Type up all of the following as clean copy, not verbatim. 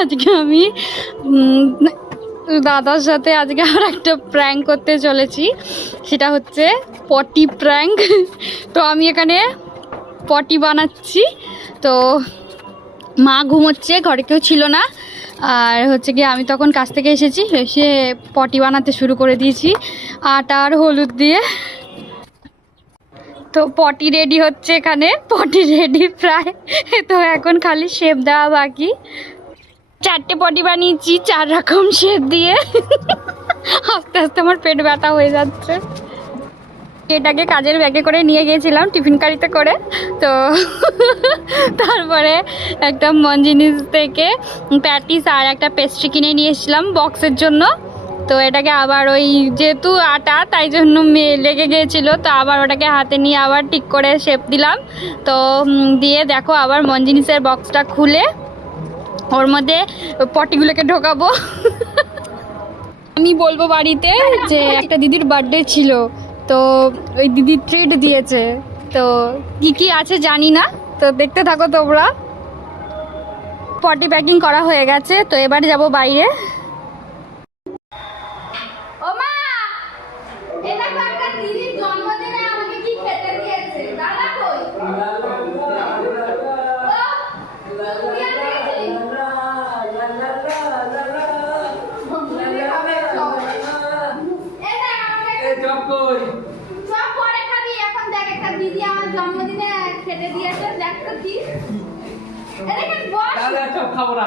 আজকে আমি দাদার সাথে আজকে আর একটা প্র্যাঙ্ক করতে চলেছি, সেটা হচ্ছে পটি প্র্যাঙ্ক। তো আমি এখানে পটি বানাচ্ছি, তো মা ঘুমোচ্ছে, ঘরে কেউ ছিল না, আর হচ্ছে কি আমি তখন কাছ থেকে এসেছি, এসে পটি বানাতে শুরু করে দিয়েছি আটা আর হলুদ দিয়ে। তো পটি রেডি হচ্ছে, এখানে পটি রেডি প্রায়, তো এখন খালি শেপ দেওয়া বাকি। 4টে পটি বানিয়েছি 4 রকম শেপ দিয়ে। আস্তে আস্তে আমার পেট ব্যথা হয়ে যাচ্ছে। এটাকে কাজের ব্যাগে করে নিয়ে গিয়েছিলাম টিফিন কারিতে করে, তো তারপরে একটা মঞ্জিনিস থেকে প্যাটিস আর একটা পেস্ট্রি কিনে নিয়ে এসেছিলাম বক্সের জন্য। তো এটাকে আবার ওই যেহেতু আটা তাই জন্য লেগে গিয়েছিলো, তো আবার ওটাকে হাতে নিয়ে আবার ঠিক করে শেপ দিলাম। তো দিয়ে দেখো আবার মঞ্জিনিসের বক্সটা খুলে ওর মধ্যে পটিগুলোকে ঢোকাবো। আমি বলবো বাড়িতে যে একটা দিদির বার্থডে ছিল, তো ওই দিদি ট্রিট দিয়েছে, তো কি কি আছে জানি না, তো দেখতে থাকো তোমরা। পটি প্যাকিং করা হয়ে গেছে, তো এবার যাব বাইরে। ও মা, এটা একটা দিদির জন্মদিনে আমাকে কি খেতে দিয়েছে, দাদা কই? দিদি আমার জন্মদিনে খেতে দিয়েছে, দেখো কি এদিকে বস। দাদা সব খাবো না,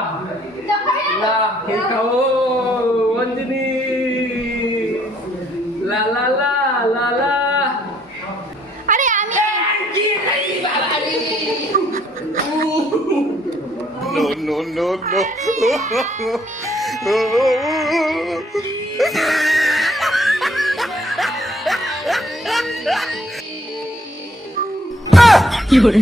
না কে খাবো মঞ্জিনি, লা লা লা লা লা। আরে আমি কি খাই বাবারি, নো নো নো নো। কি করে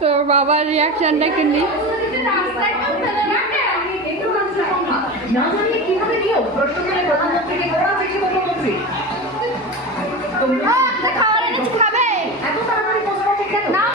তো বাবার রিয়াকশনটা একটু নিই। খাবার